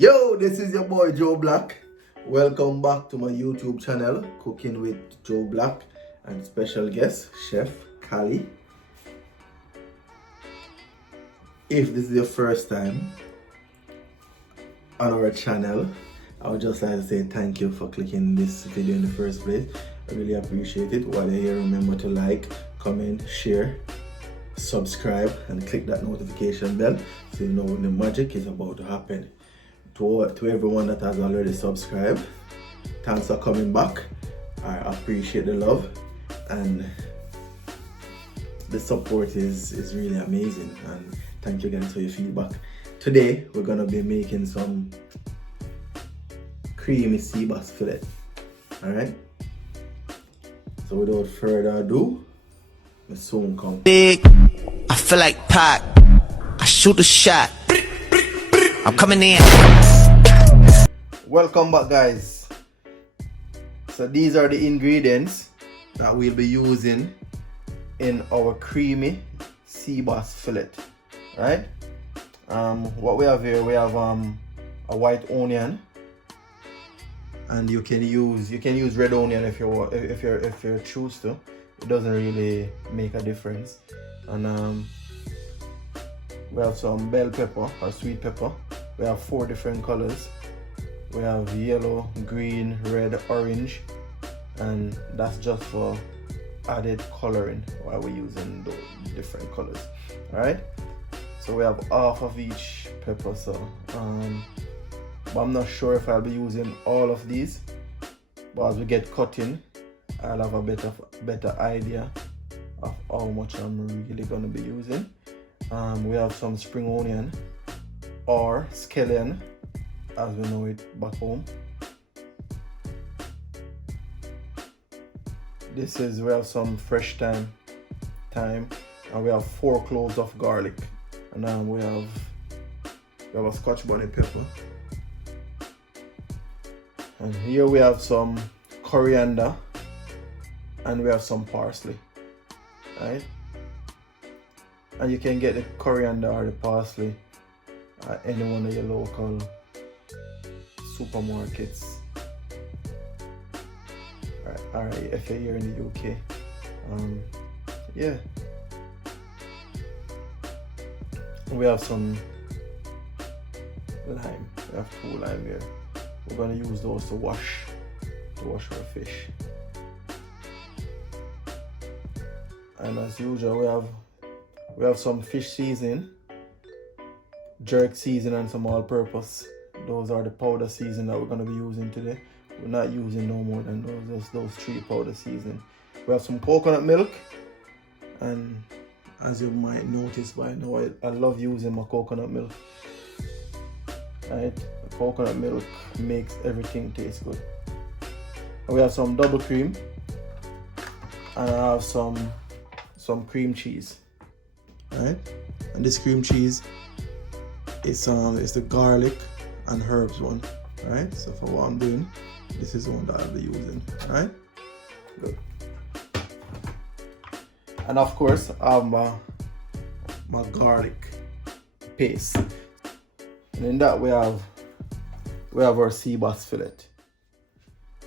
Yo, this is your boy JoeBlack. Welcome back to my YouTube channel, Cooking with JoeBlack, and special guest, Chef Kali. If this is your first time on our channel, I would just like to say thank you for clicking this video in the first place. I really appreciate it. While you're here, remember to like, comment, share, subscribe, and click that notification bell so you know when the magic is about to happen. To everyone that has already subscribed, thanks for coming back. I appreciate the love, and the support is really amazing, and thank you guys for your feedback. Today we're gonna be making some creamy sea bass fillet. Alright, so without further ado, we soon come. Big, I feel like Pac. I shoot a shot. I'm coming in. Welcome back, guys. So these are the ingredients that we'll be using in our creamy sea bass fillet. Right? What we have here, we have a white onion, and you can use red onion if you choose to. It doesn't really make a difference. And we have some bell pepper or sweet pepper. We have 4 different colors. We have yellow, green, red, orange, and that's just for added coloring while we're using those different colors. Alright, so we have half of each pepper, so but I'm not sure if I'll be using all of these, but as we get cutting, I'll have a better idea of how much I'm really going to be using. We have some spring onion, or scallion as we know it back home. We have some fresh thyme, and we have 4 cloves of garlic, and we have a Scotch bonnet pepper, and here we have some coriander, and we have some parsley. Right, and you can get the coriander or the parsley at any one of your local supermarkets. Alright, if you're here in the UK. Yeah. We have some lime. We have 2 lime here. We're gonna use those to wash our fish. And as usual, we have some fish seasoning, jerk season, and some all-purpose. Those are the powder season that we're going to be using today. We're not using no more than those 3 powder season. We have some coconut milk, and as you might notice by now, I love using my coconut milk. Right, the coconut milk makes everything taste good. And we have some double cream, and I have some cream cheese. Right, and this cream cheese, it's the garlic and herbs one. Right, so for what I'm doing, this is the one that I'll be using. Right, good. And of course, I have my garlic paste, and in that we have our sea bass fillet.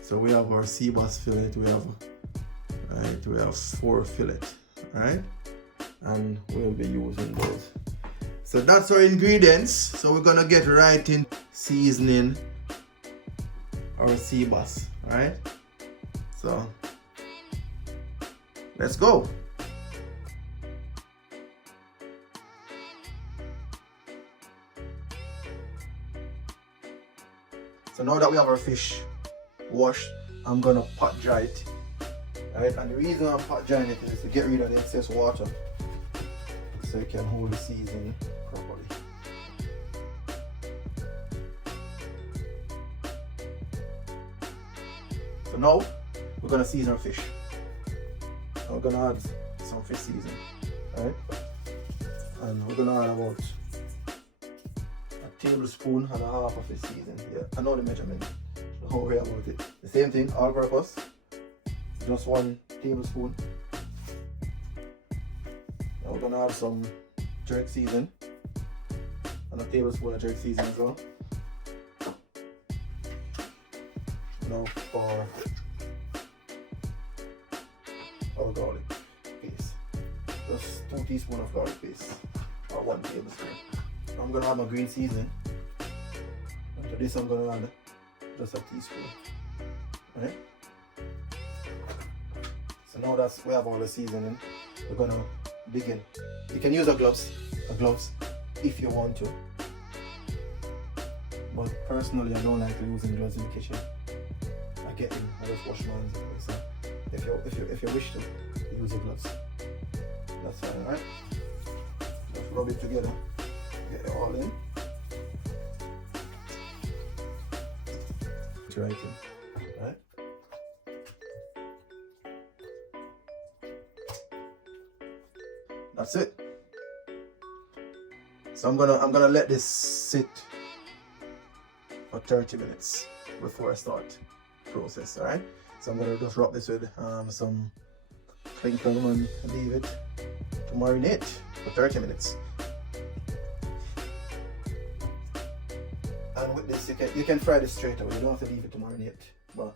So we have our sea bass fillet. We have 4 fillets. Right, and we'll be using those. So that's our ingredients. So we're gonna get right in seasoning our sea bass. Right, so let's go. So now that we have our fish washed, I'm gonna pot dry it. Right, and the reason I'm pot drying it is to get rid of the excess water, so you can hold the seasoning properly. So now we're gonna season our fish. And we're gonna add some fish seasoning, right? And we're gonna add about a tablespoon and a half of fish seasoning. Yeah, I know the measurement. Don't worry about it. The same thing, all purpose. Just 1 tablespoon. Now we're gonna add some jerk season, and a tablespoon of jerk season as well. now for our garlic paste. Just 2 teaspoons of garlic paste, or 1 tablespoon. I'm gonna add my green seasoning. And to this I'm gonna add just a teaspoon. Right? So now that we have all the seasoning, we're gonna begin. You can use a gloves if you want to. But personally, I don't like using gloves in the kitchen. I get in, I just wash my hands anyway. So if you wish to, use your gloves. That's fine, right? Just rub it together, get it all in. It's right in, right? That's it. So I'm gonna let this sit for 30 minutes before I start process. All right. So I'm gonna just rub this with some cling film and leave it to marinate for 30 minutes. And with this, you can fry this straight away. You don't have to leave it to marinate. But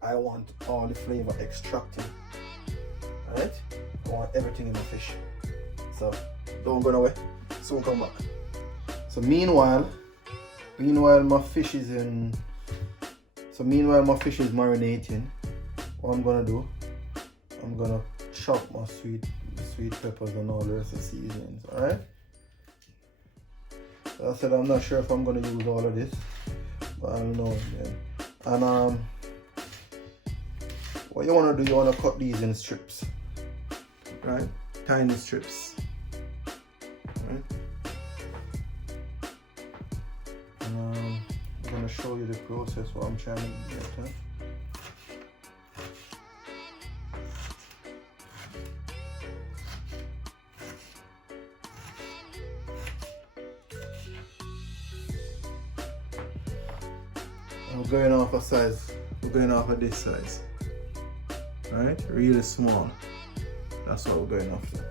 I want all the flavor extracted. All right. I want everything in my fish. So don't go away. Soon come back. So meanwhile my fish is marinating, what I'm gonna do, I'm gonna chop my sweet peppers and all the rest of the seasonings. Alright? So I said I'm not sure if I'm gonna use all of this, but I'll know again. And what you wanna do, you wanna cut these in strips. Right? Tiny strips. Right? And I'm gonna show you the process what I'm trying to get. Huh? We're going off a size. We're going off of this size. Alright? Really small. That's what we're going after.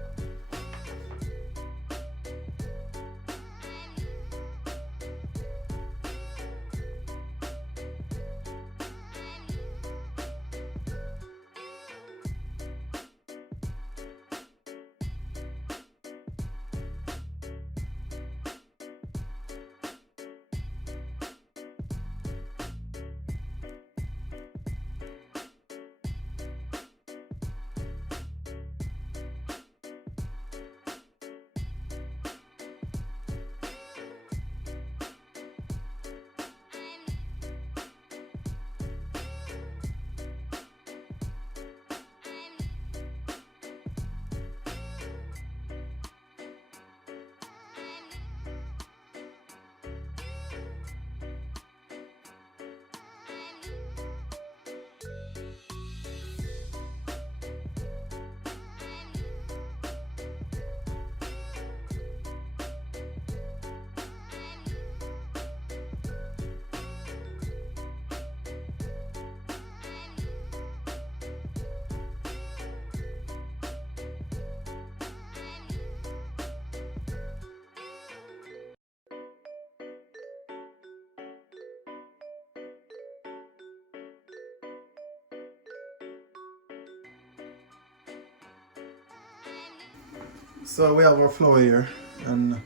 So we have our flour here, and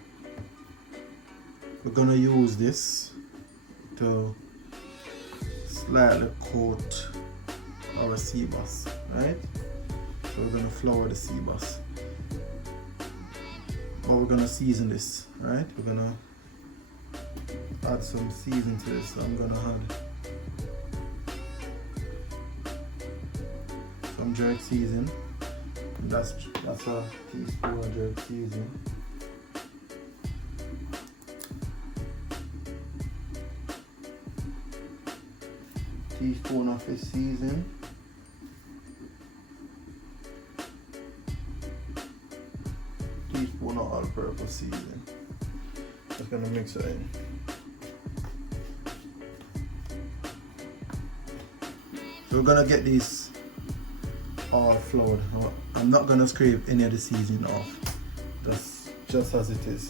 we're gonna use this to slightly coat our sea bass, right? So we're gonna flour the sea bass, but we're gonna season this, right? We're gonna add some season to this. So I'm gonna add some jerk season. That's a teaspoon of jerk seasoning. Teaspoon of fish seasoning. Teaspoon of all-purpose seasoning. Just gonna mix it in. So we're gonna get these all floured. I'm not gonna scrape any of the seasoning off. That's just as it is.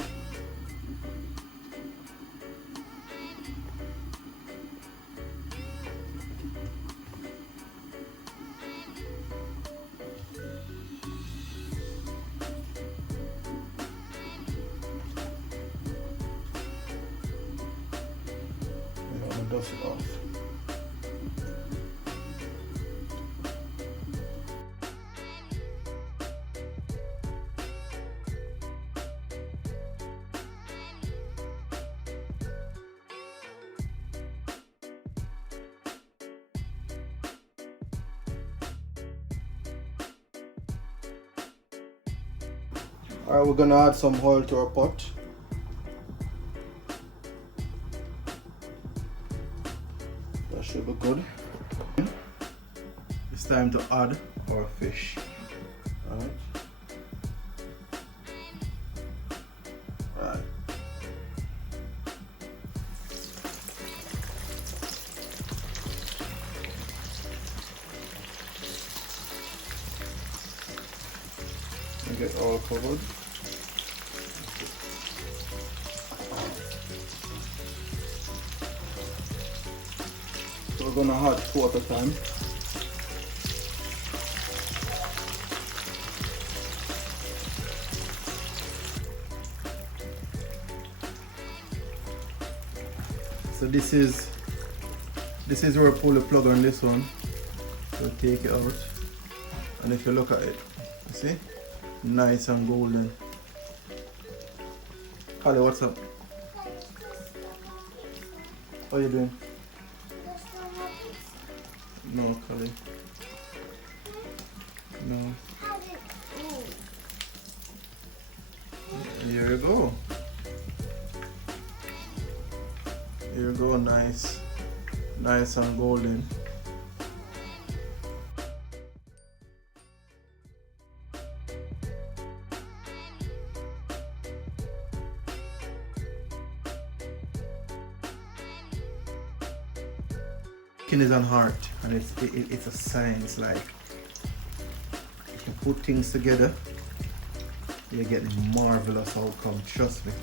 dust it off. Alright, we're gonna add some oil to our pot. That should be good. It's time to add our fish. Alright. Alright. Get all covered. So we're gonna add 2 at a time. So this is where we pull the plug on this one. So take it out, and if you look at it, you see, nice and golden. Kali, what's up? How you doing? No, Kali. No. Here you go. Here you go, nice. Nice and golden. Cooking is an art, and it's a science. Like, if you put things together, you get a marvelous outcome. Trust me.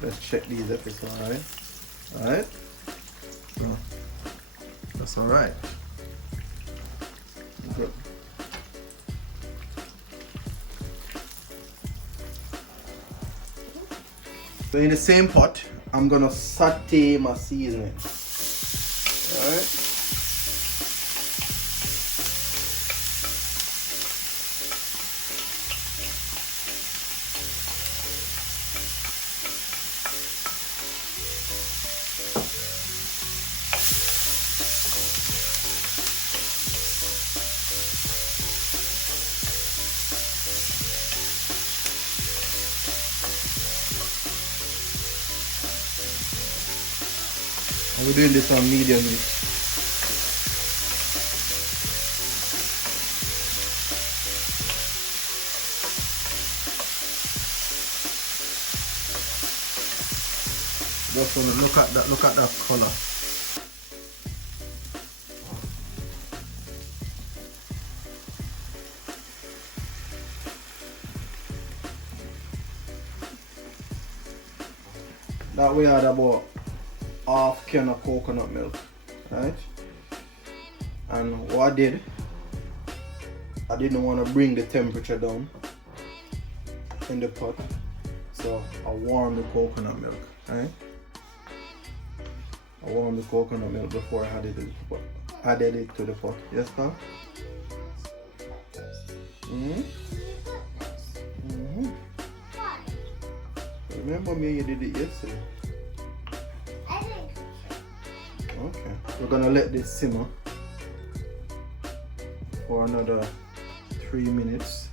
Let's check these if it's alright. Alright? So, that's alright. Good. So in the same pot, I'm gonna saute my seasoning. Alright. We're doing this on medium heat. Just want to look at that color. That we had about half can of coconut milk, right? And what I didn't want to bring the temperature down in the pot, so I warmed the coconut milk, right? I warmed the coconut milk before I added it to the pot. Yes, Carl? Remember me, you did it yesterday. Okay, we're gonna let this simmer for another 3 minutes.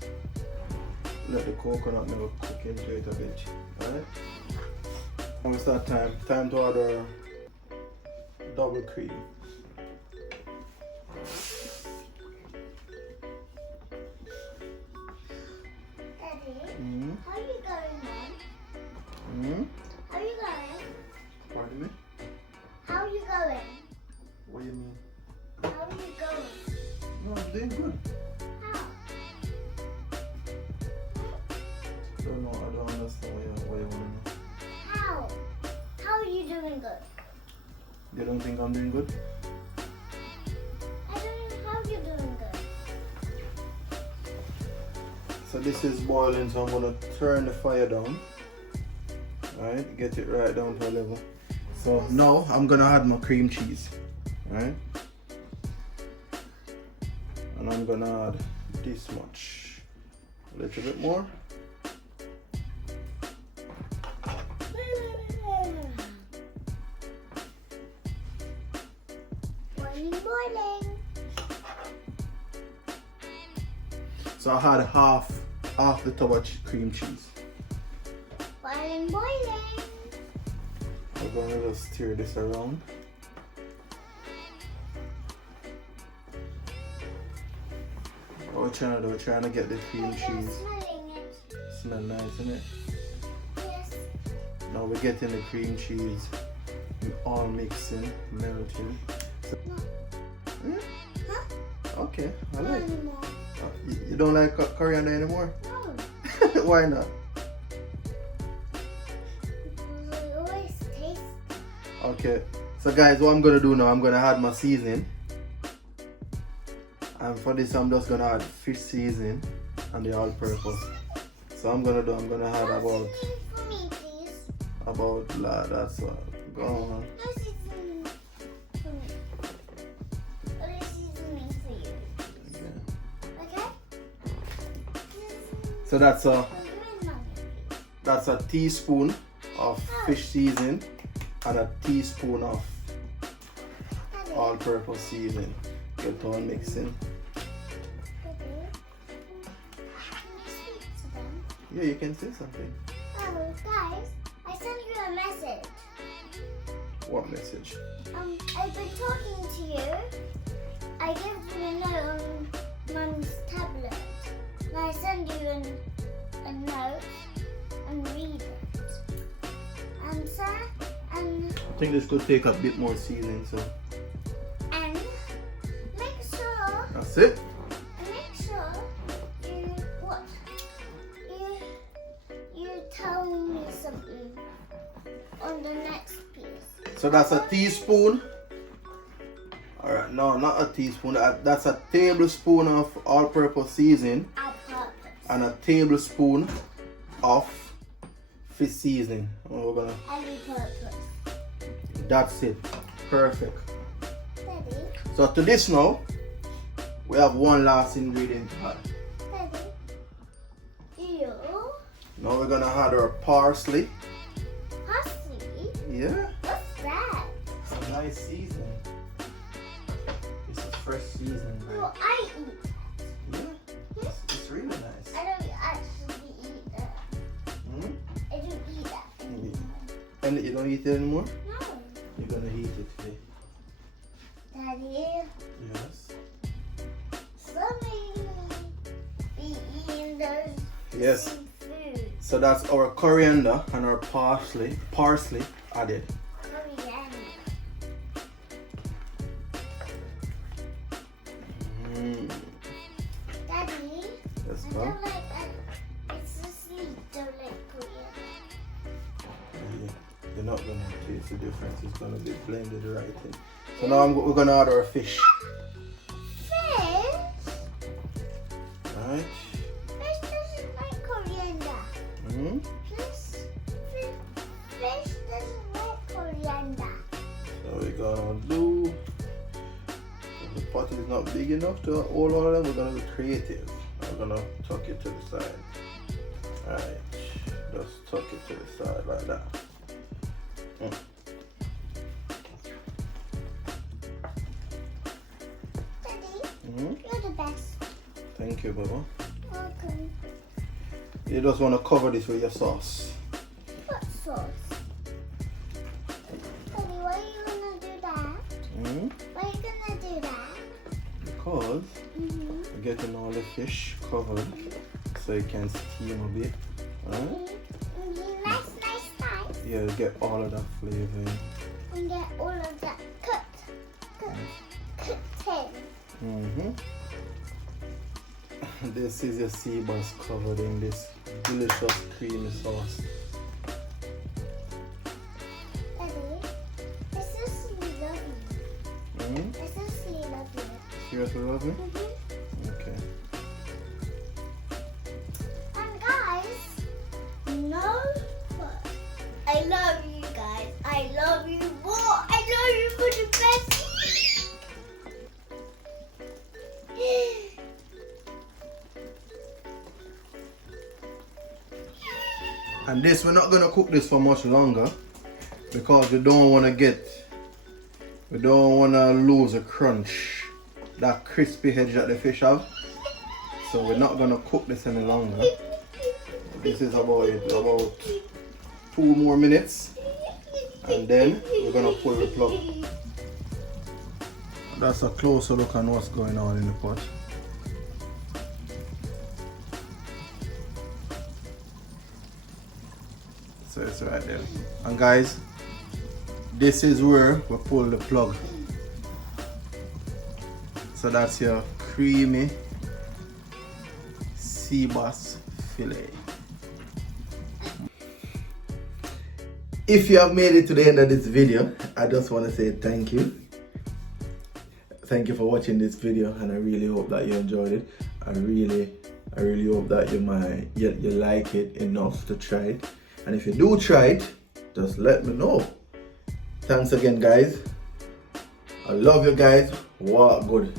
Let the coconut milk cook into it a bit. Alright? Now it's that time to order double cream. Daddy, how are you going, Mom? How are you going? Pardon me? How are you going? What do you mean? How are you going? No, I'm doing good. How? I don't understand what you want to know. How? How are you doing good? You don't think I'm doing good? I don't know how you're doing good. So this is boiling, so I'm gonna turn the fire down. Alright, get it right down to a level. So now I'm gonna add my cream cheese, right? And I'm gonna add this much, a little bit more. Boiling. So I had half the tub of cream cheese. Boiling, boiling. I'm gonna just stir this around. What we're trying to do, we're trying to get the cream cheese. Smelling it. Smell nice, isn't it? Yes. Now we're getting the cream cheese all mixing, melting. So, Huh? okay, I Not like it. anymore. You don't like coriander anymore? No. Why not? Because I always taste. Okay, so guys, what I'm gonna do now, I'm gonna add my seasoning. And for this, I'm just gonna add fish seasoning and the all-purpose. So I'm gonna add about No seasoning for me, please. that's what. Go on. No seasoning for me. Only seasoning for you. Okay. Okay? So that's a Well, you're in London. that's a teaspoon of fish seasoning and a teaspoon of Daddy, all-purpose seasoning. Get all mixing. Daddy, can I speak to them? Yeah, you can say something. Oh, guys, I sent you a message. What message? I've been talking to you. I gave you a note on Mum's tablet. And I send you a note and read it. And sir, and I think this could take a bit more seasoning, so make sure that's it. you tell me something on the next piece. So that's a teaspoon. Alright, no, not a teaspoon. That's a tablespoon of all-purpose seasoning Our purpose. and a tablespoon of fish seasoning. Oh, we're gonna. Any purpose. That's it. Perfect. Daddy, So to this now, we have one last ingredient to add. Daddy, you Now we're gonna add our parsley. parsley. Yeah, What's that? it's a nice seasoning. It's a fresh seasoning. Will Right? I eat that? Yeah, it's really nice. I don't actually eat that. Hmm? I don't eat that anymore. And you don't eat it anymore? No. You're gonna eat it today. Daddy, Yes. somebody be eating those Yes. same food. So that's our coriander and our parsley added. Coriander. Mm. Daddy, Let's I go. don't like that. It's just you don't like coriander. You're not gonna taste the difference. It's gonna be blended right in. So now we're gonna add our fish. Fish? Right? Fish doesn't like coriander. Hmm? Fish doesn't like coriander. So we're gonna do. If the pot is not big enough to hold all of them, we're gonna be creative. I'm gonna tuck it to the side. Alright. Just tuck it to the side like that. Mm. Daddy, Mhm. you're the best. Thank you, Baba. Welcome. You just want to cover this with your sauce. What sauce? Daddy, why are you gonna do that? Mm? Why are you gonna do that? Because we're getting all the fish covered so it can steam a bit. Right? Nice. Yeah, get all of that flavor in. And get all of that cooked in. This is your sea bass covered in this delicious creamy sauce. Daddy, it's just lovely. Mm? It's just lovely. Seriously love me? Okay. And guys, no, I love you guys. I love you And this, we're not gonna cook this for much longer because we don't wanna lose a crunch, that crispy edge that the fish have. So we're not gonna cook this any longer. This is about 2 more minutes, and then we're gonna pull the plug. That's a closer look on what's going on in the pot. So it's right there. And guys, this is where we pull the plug. So that's your creamy sea bass fillet. If you have made it to the end of this video, I just want to say thank you. Thank you for watching this video, and I really hope that you enjoyed it. I really hope that you like it enough to try it. And if you do try it, just let me know. Thanks again, guys. I love you guys. Walk good.